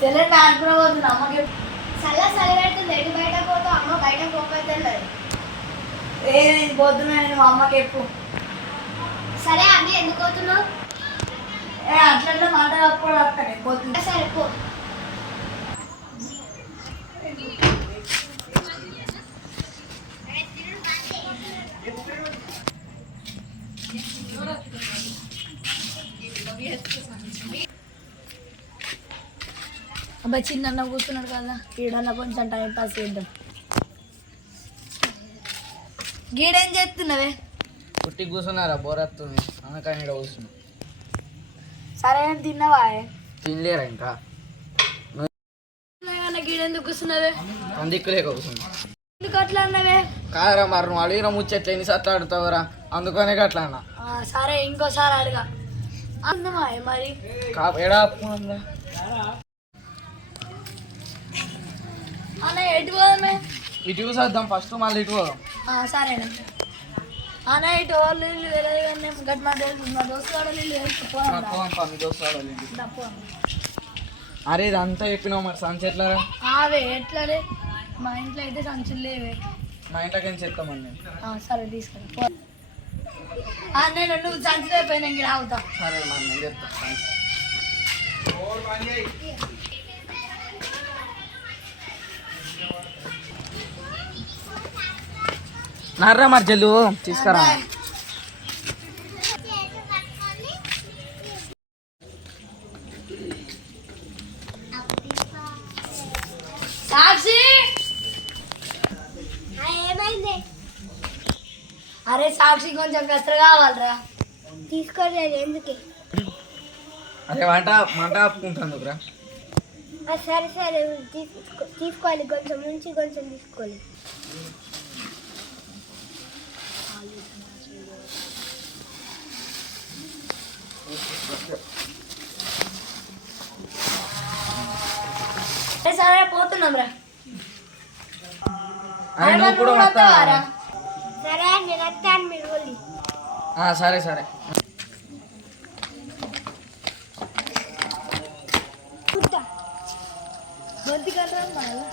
తెలియదు అనుకునే పోతుంది అమ్మకి చలి పెడుతుంది ఎటు బయట పోతావు అమ్మ బయట పోతుంది నేను పోతున్నా నేను మా అమ్మకి చెప్పు సరే అన్నీ ఎందుకు పోతున్నావు అట్లా మాట్లాడప్పుడు వస్తాను పోతున్నా సరే పో అబ్బాయి చిన్న కూర్చున్నాడు కదా ఈడన్నా కొంచెం టైం పాస్ చేద్దాం గీడేం చేస్తున్నావే పుట్టి కూర్చున్నారా బోర్ వస్తుంది అనకాని ఇక్కడ కూర్చున్నా సరే తిన్నావా తినలేరా ఇంకా గీడెందుకు కూర్చున్నావే అందుకులేక కూర్చున్నా ఎందుకు అట్లా అన్నావే కాదరా మరి నువ్వు అడిగిన ముచ్చట్లు ఎన్నిసార్లు ఆడుతావరా అందుకనే అట్లా అన్నా సరే ఇంకోసారి అడగా అందమా మరి ఎడా అన్న ఎటు పోదామే ఇటు చూసేద్దాం ఫస్ట్ మళ్ళీ ఇటు పోదాం సరేనా అన్న ఇటు వాళ్ళు ఇల్లు తెలియదు కానీ గట్టి మా తెలుసు మా దోస్తు కూడా మీ దోస్తు అరే ఇదంతా చెప్పినావు మరి సంచి ఎట్లారా అవే ఎట్లానే మా ఇంట్లో అయితే సంచులు లేవే మా ఇంట్లోకి ఏం చెప్తామండి సరే తీసుకురా నేను నువ్వు సంచులు అయిపోయినా ఇంక అవుతా సరే మరి నేను చెప్తా నర్రా మరి జల్లు తీసుకురా సాక్షి ఏమైంది అరే సాక్షి కొంచెం కసర కావాలరా తీసుకోలేదు ఎందుకు అరే మంట ఆపుకుంటాను రా సరే సరే తీసుకోవాలి కొంచెం నుంచి కొంచెం తీసుకోవాలి సరే పోతున్నాం రా అరే నువ్వు కూడా వస్తావా సరే నేను వస్తాను మీరు వెళ్ళి సరే సరే గొంతు కట్టరా మళ్ళీ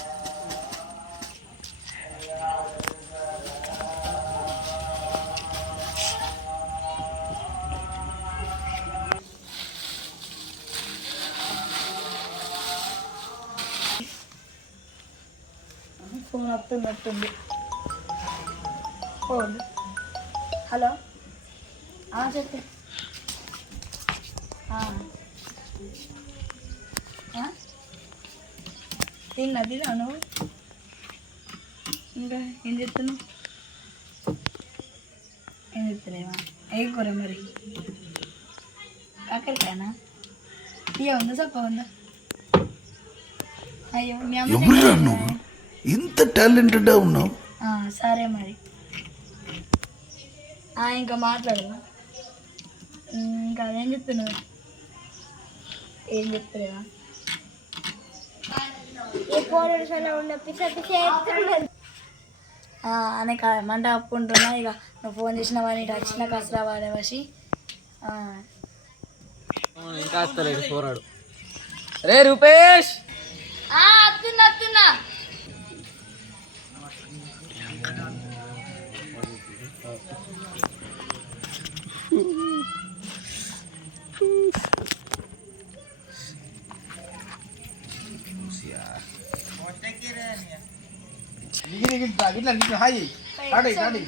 ఫోన్ వస్తున్నట్టుంది ఫోన్ హలో చెప్పు తిన్నా నువ్వు ఇంకా ఏం చెప్తున్నావు ఏం చెప్తలేవా ఏం కూర మరి కాకరకాయనా ఇక ఉందా సప్ప ఉందా అయ్యో మీ అమ్మ ఇంత టాలెంటెడ్ ఉన్నావు సరే మరి ఇంకా మాట్లాడదా ఇంకా ఏం చెప్తున్నావు ఏం చెప్తలేవా అనే మంట అప్పుకుంటున్నా ఇక నువ్వు ఫోన్ చేసినావా నీకు వచ్చిన కసరా వాడేవాసి ఇంకా వస్తలేదు పోరాడు రే రూపేష్ వస్తున్నా హాయ్ చాలు